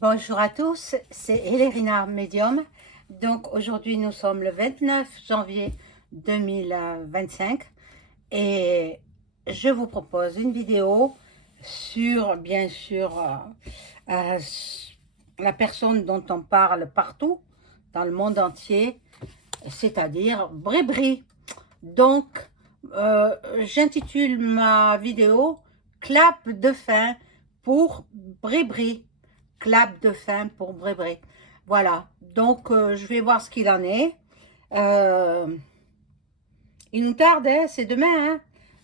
Bonjour à tous, c'est Elérina Medium. Donc aujourd'hui nous sommes le 29 janvier 2025 et je vous propose une vidéo sur bien sûr euh, la personne dont on parle partout dans le monde entier, c'est-à-dire Brébri. Donc j'intitule ma vidéo Clap de fin pour Brébri. Clap de fin pour Brébré. Voilà, donc je vais voir ce qu'il en est. Euh, il nous tarde, hein, c'est demain, hein.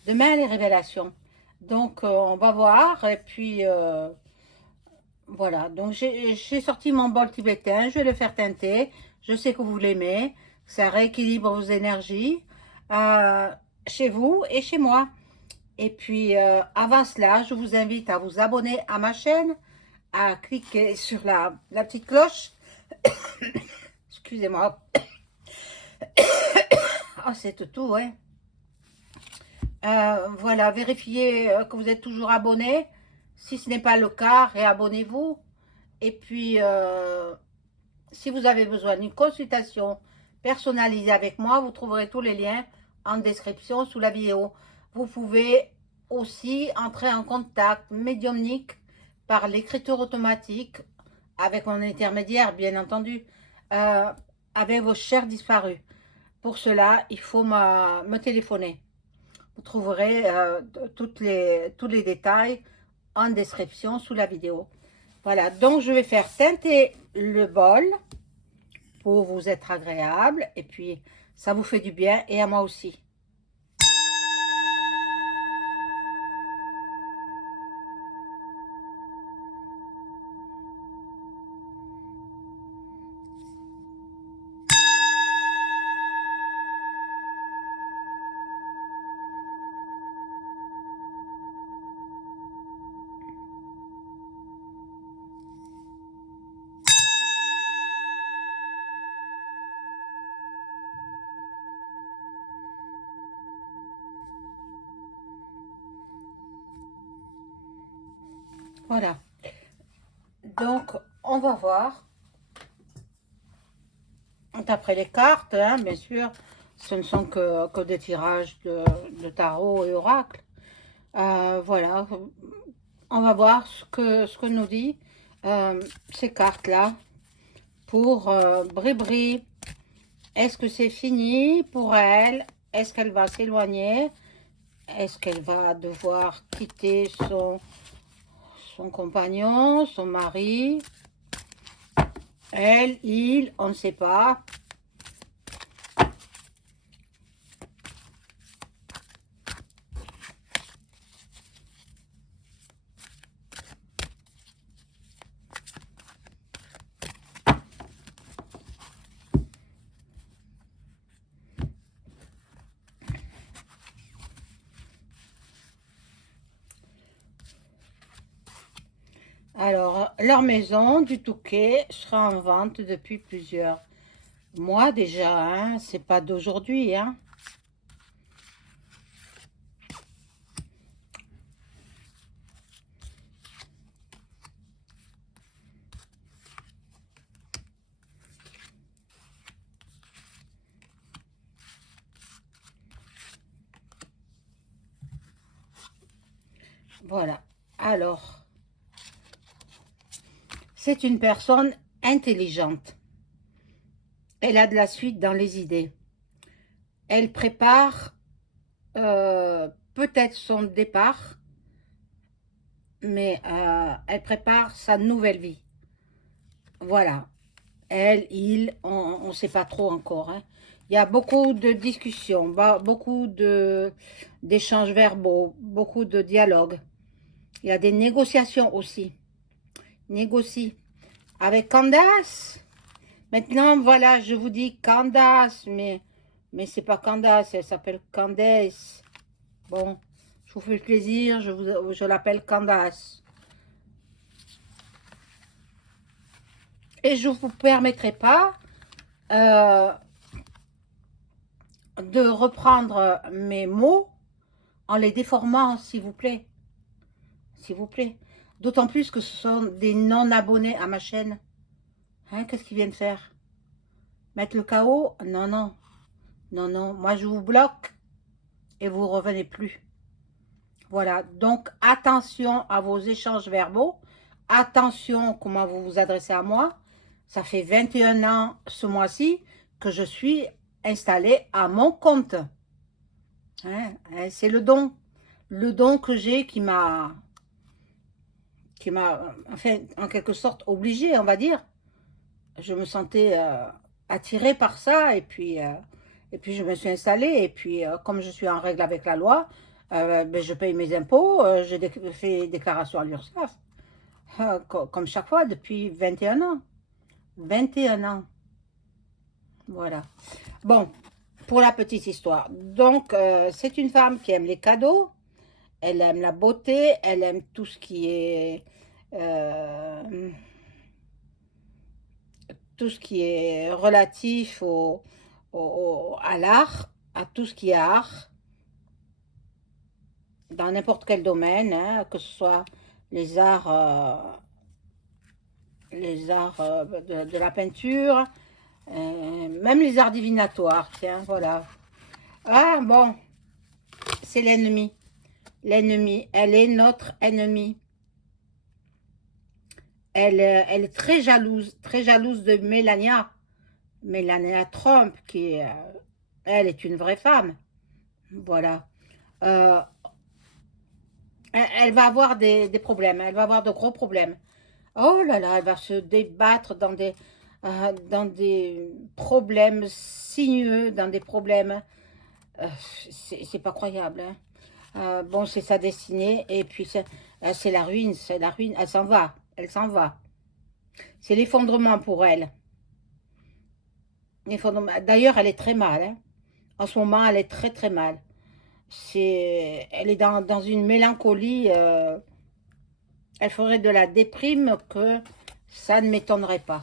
Demain les révélations. Donc on va voir et puis voilà. Donc j'ai sorti mon bol tibétain, je vais le faire teinter. Je sais que vous l'aimez, ça rééquilibre vos énergies euh, chez vous et chez moi. Et puis avant cela, je vous invite à vous abonner à ma chaîne, à cliquer sur la petite cloche. Excusez-moi. Ah, c'est tout, ouais. Voilà, vérifiez que vous êtes toujours abonné. Si ce n'est pas le cas, réabonnez-vous. Et puis, si vous avez besoin d'une consultation personnalisée avec moi, vous trouverez tous les liens en description sous la vidéo. Vous pouvez aussi entrer en contact médiumnique par l'écriture automatique avec mon intermédiaire, bien entendu, euh, avec vos chers disparus. Pour cela, il faut me téléphoner. Vous trouverez tous les détails en description sous la vidéo. Voilà, donc je vais faire teinter le bol pour vous être agréable et puis ça vous fait du bien et à moi aussi. Voilà, donc on va voir d'après les cartes, hein, bien sûr, ce ne sont que des tirages de tarot et oracle. Voilà, on va voir ce que nous dit ces cartes-là pour Bribri. Est-ce que c'est fini pour elle? Est-ce qu'elle va s'éloigner? Est-ce qu'elle va devoir quitter son compagnon, son mari? Elle, il, on ne sait pas. Alors, leur maison du Touquet sera en vente depuis plusieurs mois déjà, hein. C'est pas d'aujourd'hui, hein. Voilà. Alors, c'est une personne intelligente. Elle a de la suite dans les idées. Elle prépare peut-être son départ, mais elle prépare sa nouvelle vie. Voilà. Elle, il, on ne sait pas trop encore, hein. Il y a beaucoup de discussions, beaucoup d'échanges verbaux, beaucoup de dialogues. Il y a des négociations aussi. Négocie avec Candace. Maintenant, voilà, je vous dis Candace, mais c'est pas Candace, elle s'appelle Candace. Bon, je vous fais le plaisir, je l'appelle Candace. Et je ne vous permettrai pas de reprendre mes mots en les déformant, s'il vous plaît. S'il vous plaît. D'autant plus que ce sont des non-abonnés à ma chaîne. Hein, qu'est-ce qu'ils viennent faire? Mettre le chaos? Non, non. Non, non. Moi, je vous bloque et vous revenez plus. Voilà. Donc, attention à vos échanges verbaux. Attention comment vous vous adressez à moi. Ça fait 21 ans ce mois-ci que je suis installée à mon compte. Hein, c'est le don. Le don que j'ai qui m'a, enfin, en quelque sorte, obligée, on va dire. Je me sentais attirée par ça et puis je me suis installée. Et puis, comme je suis en règle avec la loi, ben, je paye mes impôts, je fais déclaration à l'URSSAF, comme chaque fois depuis 21 ans. 21 ans. Voilà. Bon, pour la petite histoire. Donc, c'est une femme qui aime les cadeaux, elle aime la beauté, elle aime tout ce qui est... tout ce qui est relatif à l'art, à tout ce qui est art, dans n'importe quel domaine, hein, que ce soit les arts de la peinture, même les arts divinatoires, tiens, voilà. Ah, bon, c'est l'ennemi. L'ennemi, elle est notre ennemie. Elle est très jalouse de Melania Trump, qui, elle est une vraie femme. Voilà. Elle va avoir des problèmes, elle va avoir de gros problèmes. Oh là là, elle va se débattre dans des problèmes sinueux, dans des problèmes... c'est pas croyable. Hein. Bon, c'est sa destinée, et puis c'est la ruine, elle s'en va, C'est l'effondrement pour elle. D'ailleurs, elle est très mal. Hein. En ce moment, elle est très très mal. Elle est dans une mélancolie. Elle ferait de la déprime que ça ne m'étonnerait pas.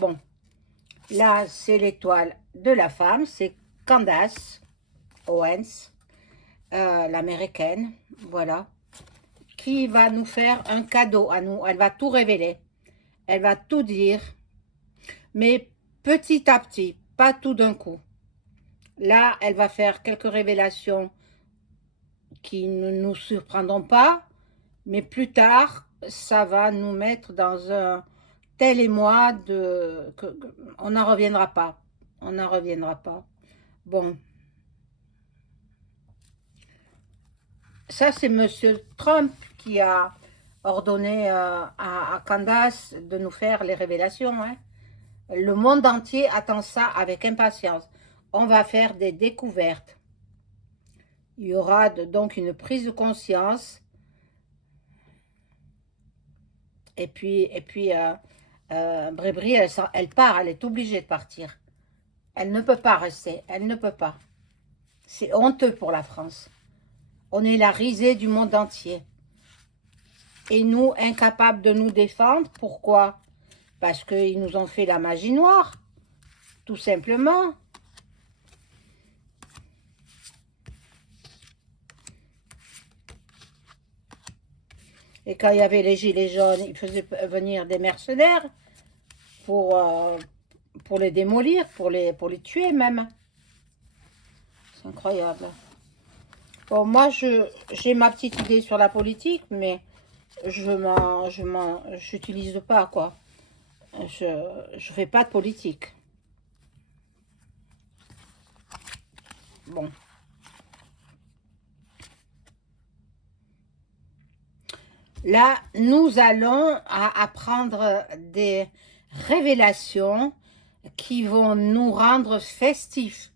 Bon, là, c'est l'étoile de la femme. C'est Candace Owens, l'américaine. Voilà. Qui va nous faire un cadeau à nous. Elle va tout révéler. Elle va tout dire. Mais petit à petit, pas tout d'un coup. Là, elle va faire quelques révélations qui ne nous surprendront pas, mais plus tard, ça va nous mettre dans un tel émoi on n'en reviendra pas. On n'en reviendra pas. Bon. Ça, c'est Monsieur Trump qui a ordonné à Candace de nous faire les révélations. Hein. Le monde entier attend ça avec impatience. On va faire des découvertes. Il y aura donc une prise de conscience. Et puis Brébry, elle part, elle est obligée de partir. Elle ne peut pas rester, elle ne peut pas. C'est honteux pour la France. On est la risée du monde entier. Et nous, incapables de nous défendre, pourquoi? Parce qu'ils nous ont fait la magie noire, tout simplement. Et quand il y avait les gilets jaunes, ils faisaient venir des mercenaires pour les démolir, pour les tuer même. C'est incroyable. Bon, moi, j'ai ma petite idée sur la politique, mais j'utilise pas, quoi. Je fais pas de politique. Bon. Là, nous allons apprendre des révélations qui vont nous rendre festifs.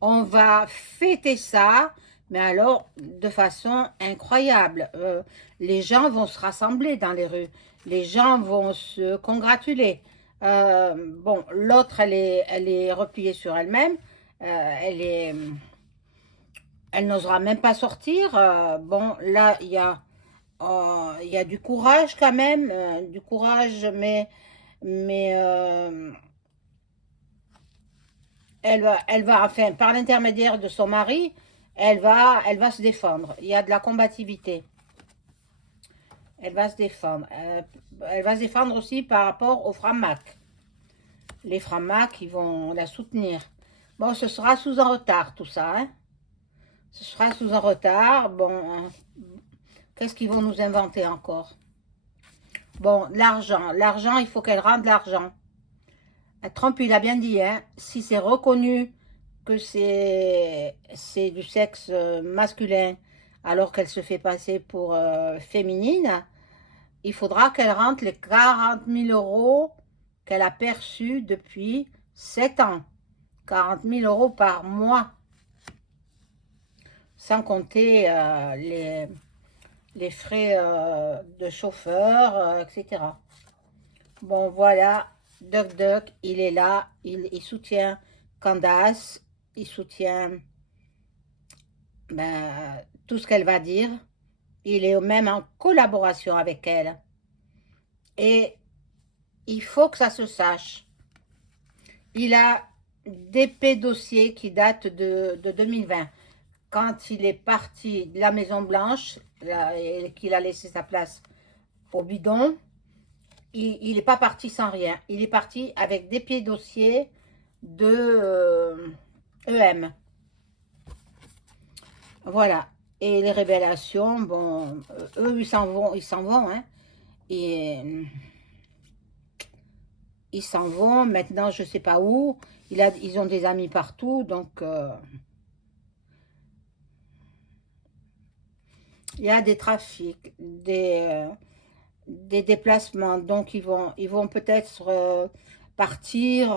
On va fêter ça, mais alors de façon incroyable. Les gens vont se rassembler dans les rues. Les gens vont se congratuler. Bon, l'autre, elle est repliée sur elle-même. Elle n'osera même pas sortir. Bon, là, il y a du courage quand même, du courage, mais elle va, enfin, par l'intermédiaire de son mari, elle va se défendre. Il y a de la combativité. elle va se défendre. Elle va se défendre aussi par rapport aux Framac. Les Framac, ils vont la soutenir. Bon, ce sera sous un retard tout ça, hein. Ce sera sous un retard. Bon, qu'est-ce qu'ils vont nous inventer encore? Bon, l'argent. L'argent, il faut qu'elle rende l'argent. Trump, il a bien dit, hein, si c'est reconnu que c'est du sexe masculin alors qu'elle se fait passer pour féminine, il faudra qu'elle rentre les 40 000 euros qu'elle a perçus depuis 7 ans. 40 000 euros par mois. Sans compter les frais de chauffeur, etc. Bon, voilà, Duck Duck, il est là, il soutient Candace, il soutient tout ce qu'elle va dire. Il est même en collaboration avec elle. Et il faut que ça se sache. Il a des dossiers qui datent de 2020. Quand il est parti de la Maison Blanche, et qu'il a laissé sa place au bidon, il n'est pas parti sans rien. Il est parti avec des dossiers de EM. Voilà. Et les révélations, bon, eux, ils s'en vont, hein. Et ils s'en vont. Maintenant, je ne sais pas où. Ils ont des amis partout, donc il y a des trafics, des déplacements. Donc, ils vont peut-être partir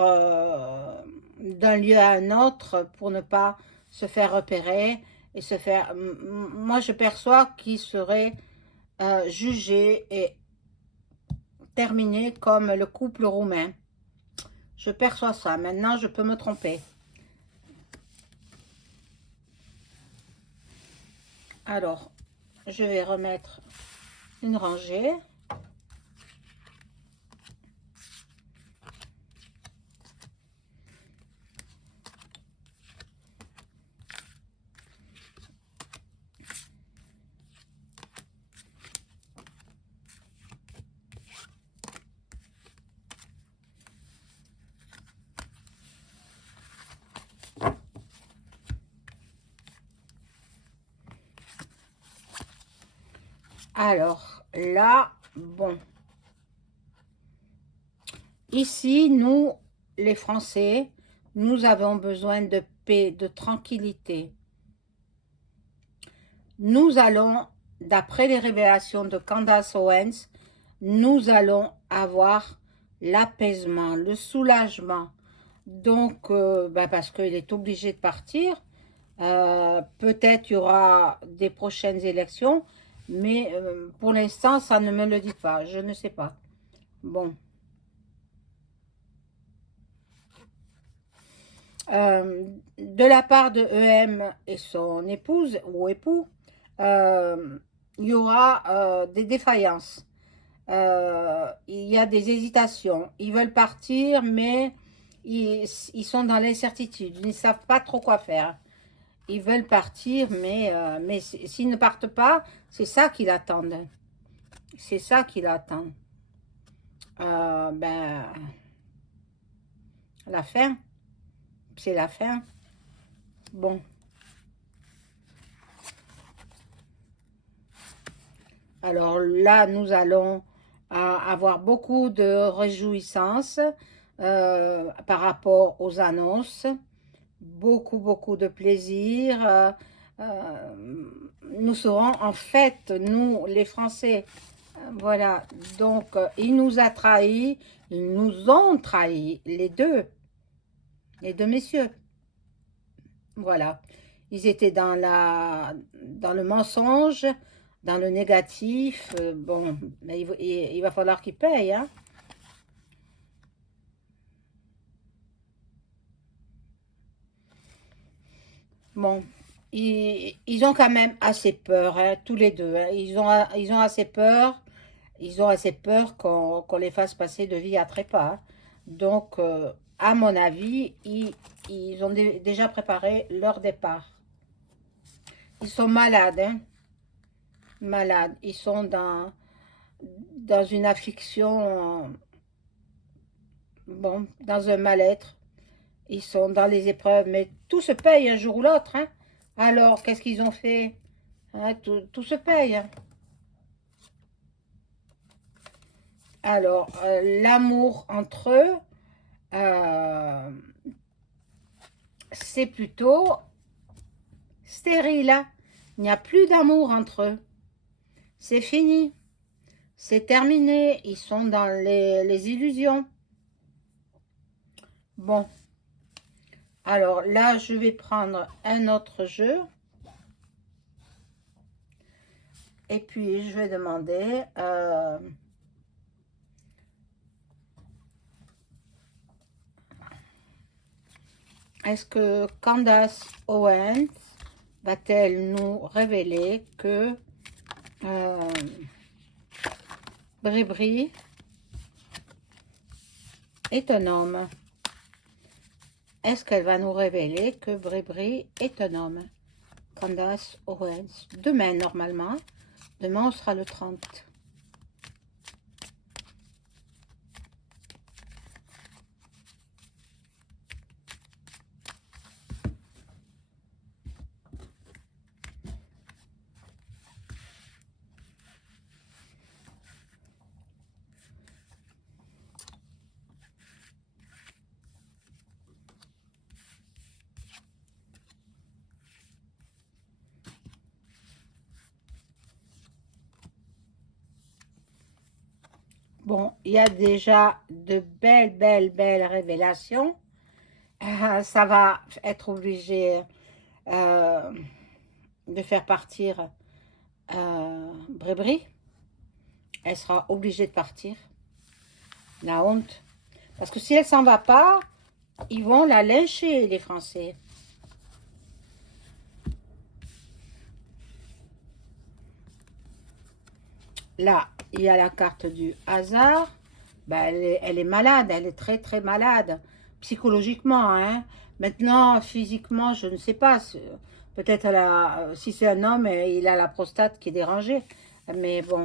d'un lieu à un autre pour ne pas se faire repérer et se faire... Moi, je perçois qu'ils seraient jugés et terminés comme le couple roumain. Je perçois ça. Maintenant, je peux me tromper. Alors, je vais remettre une rangée. Alors, là, bon. Ici, nous, les Français, nous avons besoin de paix, de tranquillité. Nous allons, d'après les révélations de Candace Owens, nous allons avoir l'apaisement, le soulagement. Donc, parce qu'il est obligé de partir, peut-être il y aura des prochaines élections, mais pour l'instant, ça ne me le dit pas. Je ne sais pas. Bon. De la part de EM et son épouse ou époux, il y aura des défaillances. Il y a des hésitations. Ils veulent partir, mais ils sont dans l'incertitude. Ils ne savent pas trop quoi faire. Ils veulent partir, mais s'ils ne partent pas, c'est ça qu'ils attendent. C'est ça qu'ils attendent. La fin. C'est la fin. Bon. Alors là, nous allons avoir beaucoup de réjouissances par rapport aux annonces. Beaucoup de plaisir. Nous serons en fête, nous, les Français. Voilà. Donc, il nous a trahis. Ils nous ont trahis, les deux messieurs. Voilà. Ils étaient dans le mensonge, dans le négatif. Bon, mais il va falloir qu'ils payent, hein. Bon, ils ont quand même assez peur, hein, tous les deux, hein. Ils ont assez peur. Ils ont assez peur qu'on les fasse passer de vie à trépas, hein. Donc, à mon avis, ils ont déjà préparé leur départ. Ils sont malades, hein. Malades. Ils sont dans dans une affliction, bon, dans un mal-être. Ils sont dans les épreuves, mais tout se paye un jour ou l'autre. Hein. Alors, qu'est-ce qu'ils ont fait? Hein, tout se paye. Hein. Alors, l'amour entre eux, c'est plutôt stérile. Hein. Il n'y a plus d'amour entre eux. C'est fini. C'est terminé. Ils sont dans les illusions. Bon. Alors là, je vais prendre un autre jeu. Et puis, je vais demander... est-ce que Candace Owens va-t-elle nous révéler que Bribri est un homme? Est-ce qu'elle va nous révéler que Bribri est un homme? Candace Owens. Demain, normalement. Demain, on sera le 30. Bon, il y a déjà de belles révélations. Ça va être obligé de faire partir Brébry. Elle sera obligée de partir. La honte. Parce que si elle s'en va pas, ils vont la lyncher, les Français. Là, il y a la carte du hasard. Ben, elle est malade, elle est très malade. Psychologiquement, hein. Maintenant, physiquement, je ne sais pas. Peut-être si c'est un homme, il a la prostate qui est dérangée. Mais bon.